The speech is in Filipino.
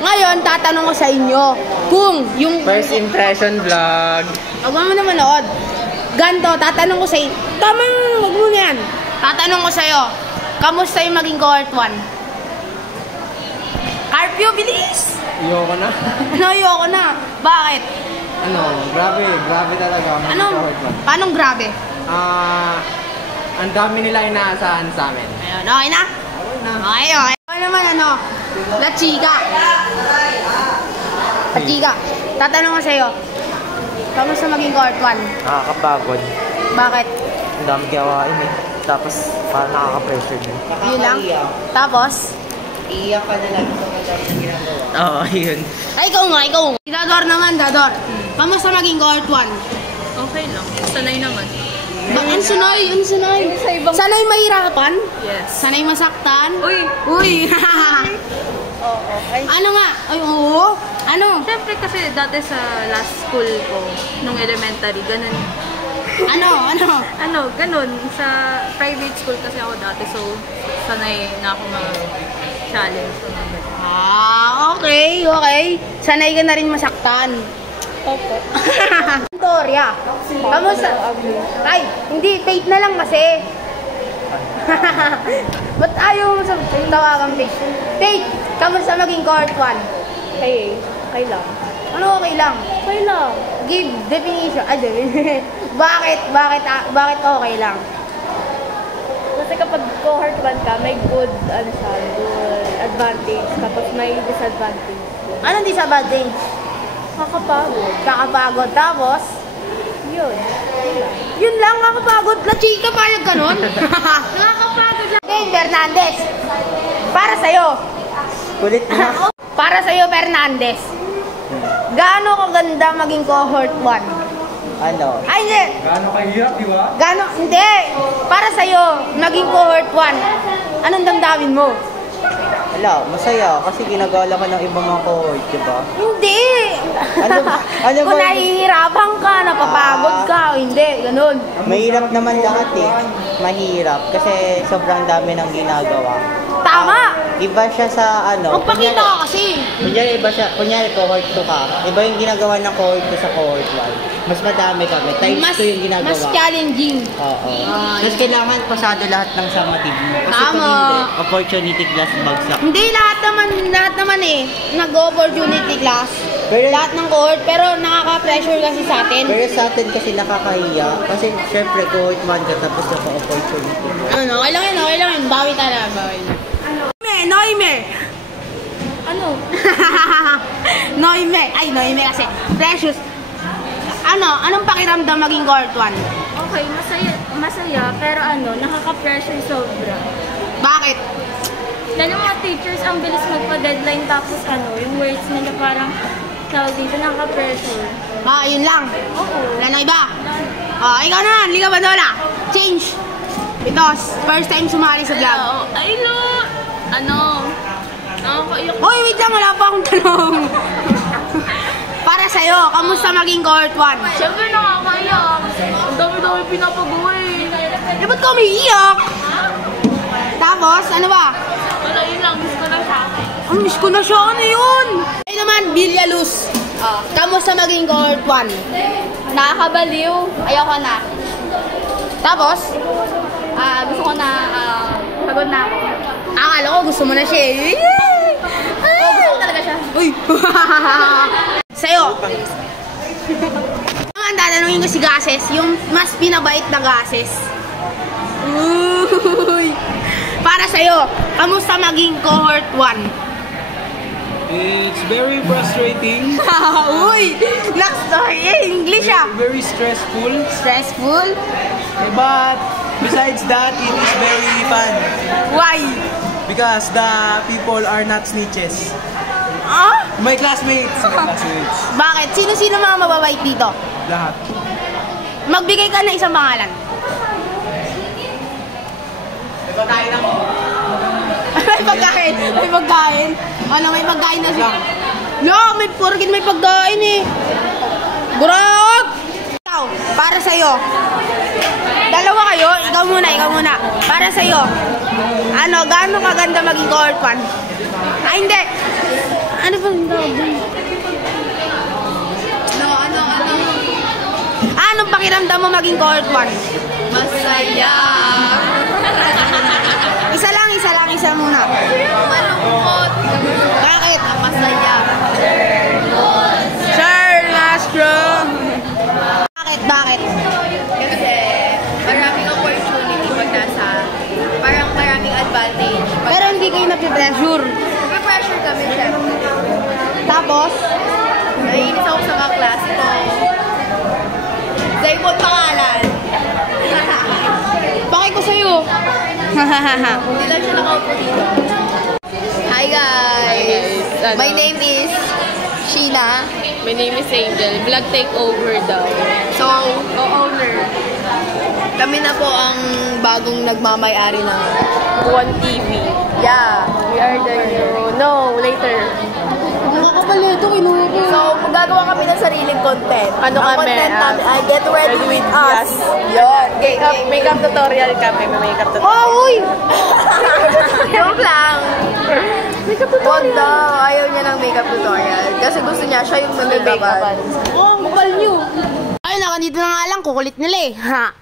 Ngayon, tatanong ko sa inyo kung yung... First impression vlog. Huwag mo na manood. Ganto, tatanong ko sa inyo. Tamang, huwag mo na yan. Tatanong ko sa'yo, kamusta yung maging cohort 1? Carpio, bilis! Ayoko na. Ano, ayoko na? Bakit? Grabe talaga. Paanong grabe? Ang dami nila inaasahan sa amin. Ayun, okay na? Okay. Ano naman, La Chica. La Chica, tatanong ko sa'yo, kamusta maging cohort 1? Nakakapagod. Bakit? Ang dami gawain eh. Tapos, parang nakaka-pressure din. Yun lang? Tapos? Iiyak ka na lang sa madami na ginagawa. Oo, yun. Ay, ikaw nga. Dador naman, Dador. Kamusta maging cohort 1? Okay lang. Sanay naman. Ang sanay. Sanay mahirapan? Yes. Sanay masaktan? Uy! Oo. Ano nga? Ay, oo. Ano? Siyempre kasi dati sa last school ko, nung elementary, ganun. Ganun. Sa private school kasi ako dati, so sanay na ako mag-challenge. Okay. Sanay ka na rin masaktan. Opo. Victoria, kamusta? Ay, hindi, Tate na lang kasi. Ba't ayaw mo sa tawagang Tate? Tate, kamusta maging cohort 1? Okay lang. Ano okay lang? Okay lang. Give definition. Bakit okay lang? Kasi kapag cohort 1 ka, may good advantage. Tapos may disadvantage. Anong disadvantage? Kakapagod. Tapos? Yun lang, kakapagod. La Chica, payag ka nun? Nakakapagod lang. Okay, Fernandez. Para sa'yo. Kulit na. Para sa'yo, Fernandez. Gaano kaganda maging cohort 1? Ano? Ay, hindi. Gaano kahirap, di ba? Hindi. Para sa'yo, maging cohort 1. Anong damdamin mo? Wala, masaya kasi ginagala ka ng ibang mga cohort, di ba? Hindi. Ano Kung nahihirapan ka, napapagod ka, o hindi, ganun. Mahirap naman lahat eh. Mahirap kasi sobrang dami ng ginagawa. Tama. Iba siya sa Magpakita ka kasi. Kunyari cohort 2 ka. Iba yung ginagawa ng cohort 2 sa cohort 1. Mas madami kami. Times 2 yung ginagawa. Mas challenging. Oo. Tapos kailangan pasado lahat ng summative mo. Kasi Tama. pag hindi, opportunity class bagsak. Hindi, lahat naman eh. Nag-opportunity class. Lahat ng cohort, pero nakaka-pressure kasi sa atin. Pero sa atin kasi nakakahiya. Kasi syempre cohort 1 ka tapos naka-opportunity. Okay lang yun. Bawi talaga. Noime. Ano? Noime kasi. Precious. Anong pakiramdam maging cohort 1? Okay, masaya, pero nakaka-pressure sobra. Bakit? Lalo mga teachers, ang bilis magpa-deadline, tapos yung words nila parang tawag dito, nakaka-pressure. Yun lang. Oo. Wala na iba. Ikaw naman, Liga Badola. Change. Ito, first time sumali sa vlog. Ay, no! Nakakaiyak. Hoy, wait lang, wala pa akong tanong. Para sa'yo, kamusta maging cohort 1? Siyempre nakakaiyak. Ang dami-dami pinapagawa eh. Ba't ka umiiyak? Tapos, ano ba? Wala, yun lang. Miss ko na siya. Miss ko na siya. Ano yun? Ay naman, Villaluz. Kamusta maging cohort 1? Nakakabaliw. Ayoko na. Tapos? Gusto ko na, pagod na ako. Akala ko gusto mo na siya eh. Gusto ko talaga siya. Uy! Sa'yo. Ang tatanungin ko si Gases, yung mas pinabait na Gases. Uy! Para sa'yo, kamusta maging cohort 1? It's very frustrating. Uy! Next story. English ah. Very stressful. Stressful? But besides that, it is very fun. Why? Because the people are not snitches. My classmates. Bakit? Sino-sino mga mababait dito? Lahat. Magbigay ka ng isang pangalan. May pagkain ako. May pagkain. May pagkain na siya. May pagkain eh. Burot! Para sa'yo. Dalawa kayo, ikaw muna. Para sa'yo. Gaano kaganda maging cohort 1? Hindi. Ano ba yung tawag doon? Anong pakiramdam mo maging cohort 1? Masaya. Isa muna. Malungkot. Bakit? Masaya. Sir Nastro! Bakit? Kasi maraming opportunity pag nasa, parang maraming advantage. Pero hindi kayo mapipressure. Pressure kami, syempre. Tapos? Naiinis ako sa mga klase ko. Zaymon pangalan. Bakit ko sa'yo? Hindi lang siya nakaupo dito. Hi guys! My name is Sheena. My name is Angel. Vlog takeover daw. So, co-owner. Kami na po ang bagong nagmamay-ari ng One TV. Yeah. We are the new... No, later. Nakakapalito, kinuha ko. So, gagawa kami ng sariling content. Ano Ang kami? content namin ay Get Ready With Us. Yes. Yun. Makeup tutorial kami. May makeup tutorial. Oh, uy! Joke lang. Wag daw. Ayaw niya ng makeup tutorial. Kasi gusto niya, siya yung mag-makeupan. Oh, mukal nyo. Ay, nakandito na nga lang, kukulit nila eh. Ha?